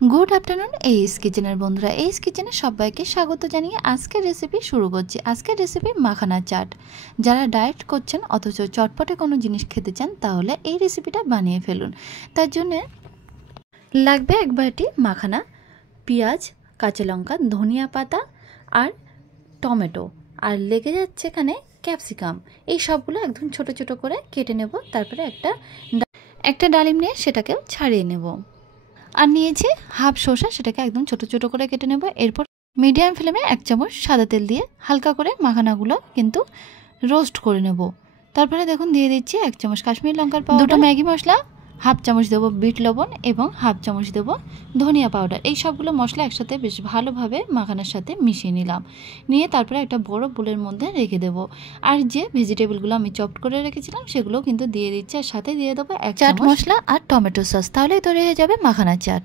Good afternoon এইস কিচেনের বন্ধুরা, এইস কিচেনে সবাইকে স্বাগত জানিয়ে আজকের রেসিপি শুরু করছি। আজকের রেসিপি মাখানা চাট। যারা ডায়েট করছেন অথচ চটপটে কোনো জিনিস খেতে চান তাহলে এই রেসিপিটা বানিয়ে ফেলুন। তার জন্য লাগবে এক বাটি মাখানা, পেঁয়াজ, কাঁচা লঙ্কা, ধনিয়া পাতা আর টমেটো, আর লেগে যাচ্ছে এখানে ক্যাপসিকাম। এই সবগুলো একদম ছোট ছোট করে কেটে নেব। তারপরে একটা ডালিম নিয়ে সেটাকেও ছাড়িয়ে নেব। আর নিয়েছি হাফ শসা, সেটাকে একদম ছোট ছোট করে কেটে নেব। এরপর মিডিয়াম ফ্লেমে 1 চামচ সাদা তেল দিয়ে হালকা করে মাখানাগুলো কিন্তু রোস্ট করে নেব। তারপরে দেখুন দিয়ে দিচ্ছি 1 চামচ কাশ্মীরি লঙ্কার পাউডার, 2টো ম্যাগি মশলা, হাফ চামচ দেবো বিট লবণ এবং হাফ চামচ দেবো ধনিয়া পাউডার। এই সবগুলো মশলা একসাথে বেশ ভালোভাবে মাখানার সাথে মিশিয়ে নিয়ে তারপরে একটা বড় বোলের মধ্যে রেখে দেব। আর যে ভেজিটেবলগুলো আমি চপড করে রেখেছিলাম সেগুলো কিন্তু দিয়ে দিচ্ছি, আর সাথে দিয়ে দেবো 1 চাট মশলা আর টমেটো সস। তাহলেই তৈরি হয়ে যাবে মাখানা চাট।